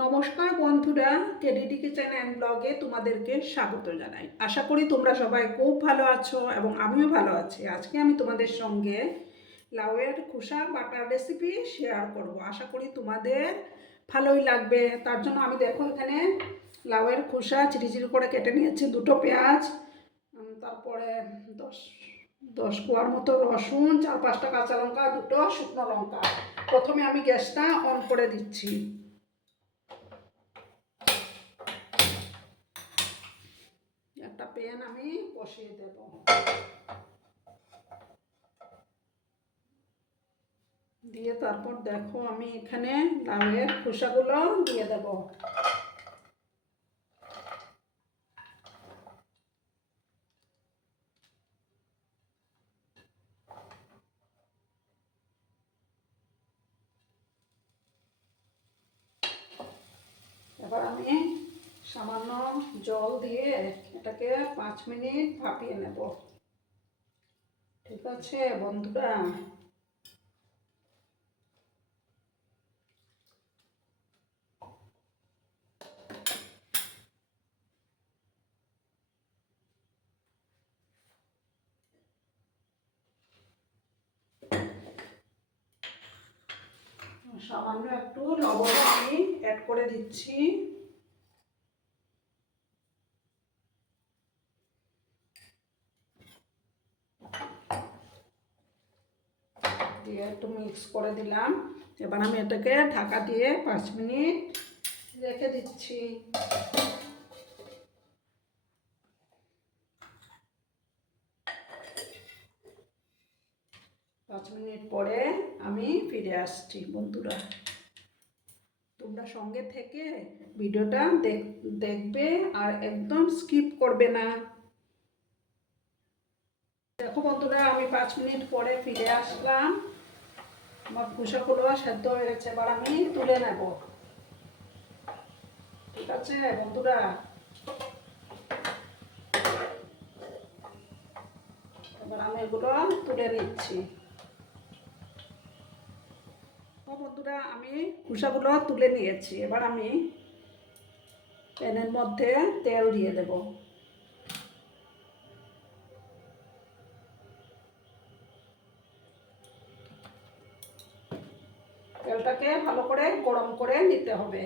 নমস্কার বন্ধুরা KDD kitchen and ব্লগে তোমাদেরকে স্বাগত জানাই। আশা করি তোমরা সবাই খুব ভালো আছো এবং আমিও ভালো আছি। আজকে আমি তোমাদের সঙ্গে লাউয়ের খোসা বাটার রেসিপি শেয়ার করব। আশা করি তোমাদের ভালোই লাগবে। তার জন্য আমি দেখো এখানে লাউয়ের খোসা চিরিচিরি করে কেটে নিয়েছি, দুটো পেঁয়াজ তারপরে দশ দশ কোয়ার মতো রসুন, চার পাঁচটা কাঁচা লঙ্কা, দুটো শুকনো লঙ্কা। প্রথমে আমি গ্যাসটা অন করে দিচ্ছি। একটা প্যান আমি বসিয়ে দেব। দিয়ে তারপর দেখো আমি এখানে লাউয়ের খোসাগুলো দিয়ে দেব। এবার আমি সামান্য জল দিয়ে এটাকে পাঁচ মিনিট ভাপিয়ে নেব। ঠিক আছে, বন্ধুরা? সামান্য একটু লবণ আমি অ্যাড করে দিচ্ছি। দিয়ে একটু মিক্স করে দিলাম। এবার আমি এটাকে ঢাকা দিয়ে পাঁচ মিনিট রেখে দিচ্ছি। পাঁচ মিনিট পরে আমি ফিরে আসছি, বন্ধুরা। তোমরা সঙ্গে থেকে ভিডিওটা দেখ- দেখবে আর একদম স্কিপ করবে না। দেখো বন্ধুরা, আমি পাঁচ মিনিট পরে ফিরে আসলাম। আমার খোসাগুলো সেদ্ধ হয়ে গেছে। এবার আমি তুলে নেব। ঠিক আছে, বন্ধুরা? এবার আমি এগুলো তুলে নিচ্ছি। বন্ধুরা, আমি খোসাগুলো তুলে নিয়েছি। এবার আমি প্যানের মধ্যে তেল দিয়ে দেবো। তেলটাকে ভালো করে গরম করে নিতে হবে।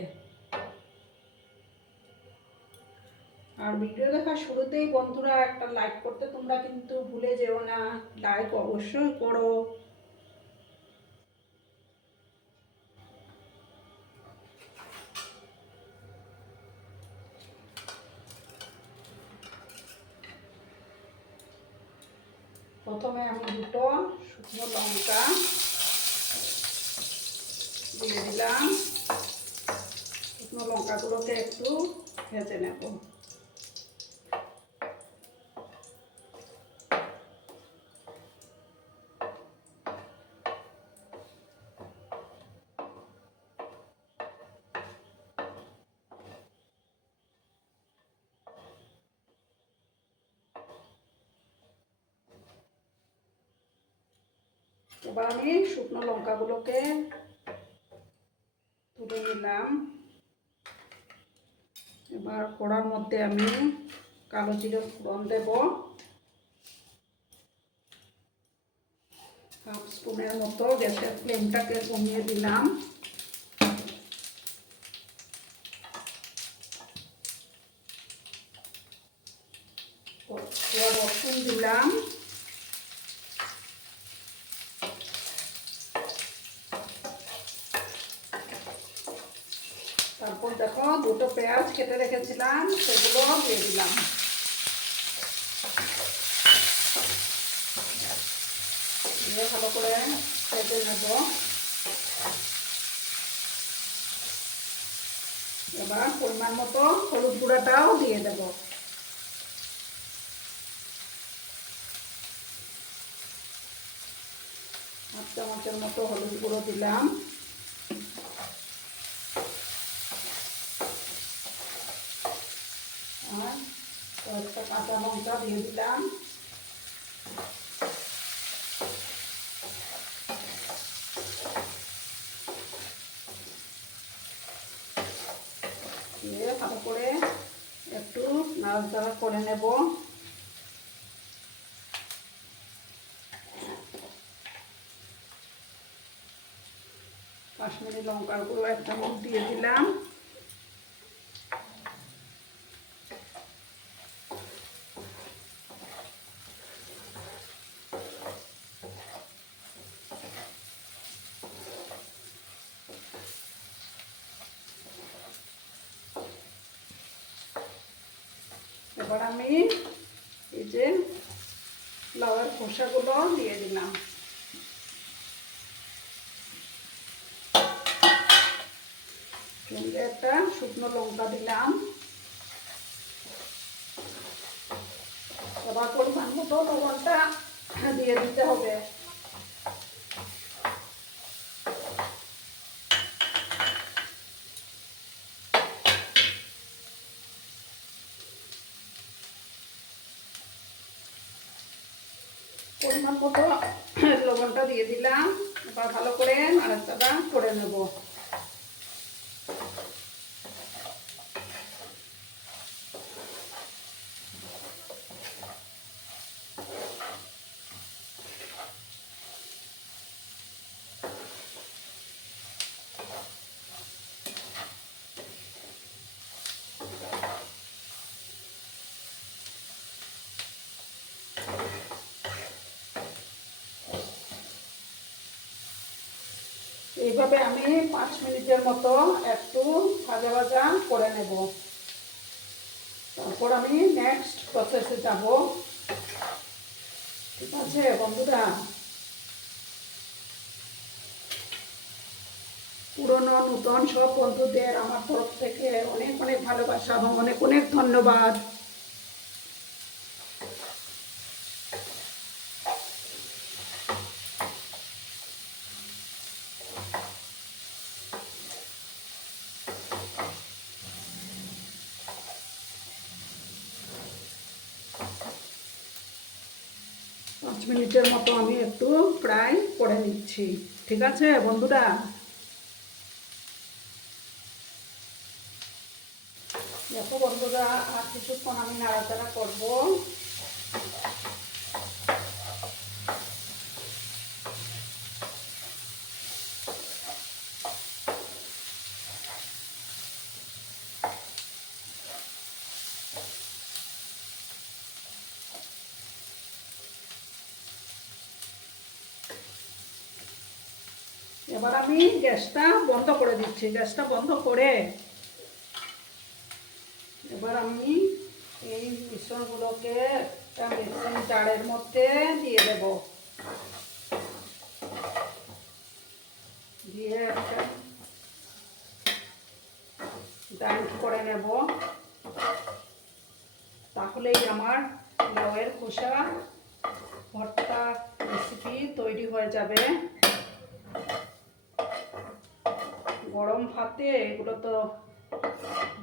আর ভিডিও দেখার শুরুতেই বন্ধুরা একটা লাইক করতে তোমরা কিন্তু ভুলে যেও না। লাইক অবশ্যই করো। প্রথমে আমি দুটো শুকনো লঙ্কা দিয়ে দিলাম। শুকনো লঙ্কাগুলোকে একটু ভেজে নেব। এবার আমি শুকনো লঙ্কাগুলোকে তুলে নিলাম এবার কড়ার মধ্যে আমি কালো জিরে ফোড়ন দেব। হাফ স্পুনের মতো গ্যাসের ফ্লেমটাকে কমিয়ে দিলাম। রসুন দিলাম। তারপর দেখো দুটো পেঁয়াজ কেটে রেখেছিলাম, সেগুলো দিয়ে দিলাম। দিয়ে ভালো করে ভেজে নেব। এবার পরিমাণ মতো হলুদ গুঁড়াটাও দিয়ে দেব। হাফ চামচের মতো হলুদ গুঁড়ো দিলাম আর কয়েকটা কাঁচা লঙ্কা দিয়ে দিলাম। দিয়ে ভালো করে একটু নাড়াচাড়া করে নেব। কাশ্মীরি লঙ্কার গুঁড়ো এক চামচ দিয়ে দিলাম। এবার আমি এই যে লাউয়ের খোসাগুলো দিয়ে দিলাম। একটা শুকনো লঙ্কা দিলাম। এবার পরিমাণ মতো লবণটা দিয়ে দিতে হবে পরিমাণ মতো লবণটা দিয়ে দিলাম। এবার ভালো করে নাড়াচাড়া করে নেব। এইভাবে আমি পাঁচ মিনিটের মতো একটু ভাজা ভাজা করে নেব। তারপর আমি নেক্সট প্রসেসে যাব। ঠিক আছে, বন্ধুরা? পুরনো, নূতন সব বন্ধুদের আমার তরফ থেকে অনেক অনেক ভালোবাসা এবং অনেক অনেক ধন্যবাদ পাঁচ মিনিটের মতো আমি একটু ফ্রাই করে নিচ্ছি। ঠিক আছে, বন্ধুরা? দেখো বন্ধুরা, আর কিছুক্ষণ আমি নাড়াচাড়া করব। এবার আমি গ্যাসটা বন্ধ করে দিচ্ছি, গ্যাসটা বন্ধ করে। এবার আমি এই মিশ্রণগুলোকে একটা মিক্সিং জারের মধ্যে দিয়ে দেব। দিয়ে একটা গ্রাইন্ড করে নেব। তাহলেই আমার লাউয়ের খোসা, ভর্তা রেসিপি তৈরি হয়ে যাবে। গরম ভাতে এগুলো তো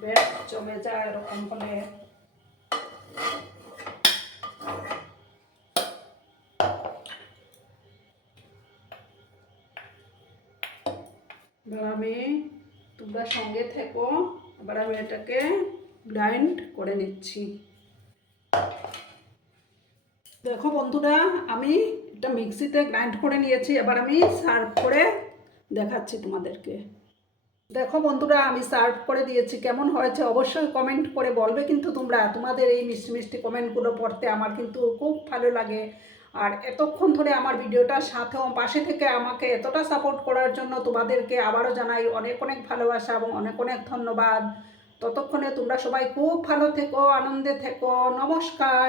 বেশ জমে যায় এরকম হলে। আমি তোমরা সঙ্গে থেকো, এবার আমি এটাকে গ্রাইন্ড করে নিচ্ছি। দেখো বন্ধুরা, আমি এটা মিক্সিতে গ্রাইন্ড করে নিয়েছি, এবার আমি সার্ভ করে দেখাচ্ছি তোমাদেরকে। দেখো বন্ধুরা, আমি সার্ভ করে দিয়েছি। কেমন হয়েছে অবশ্যই কমেন্ট করে বলবে কিন্তু তোমরা। তোমাদের এই মিষ্টি মিষ্টি কমেন্টগুলো পড়তে আমার কিন্তু খুব ভালো লাগে। আর এতক্ষণ ধরে আমার ভিডিওটা সাথে পাশে থেকে আমাকে এতটা সাপোর্ট করার জন্য তোমাদেরকে আবারও জানাই অনেক অনেক ভালোবাসা এবং অনেক অনেক ধন্যবাদ। ততক্ষণে তোমরা সবাই খুব ভালো থেকো, আনন্দে থেকো। নমস্কার।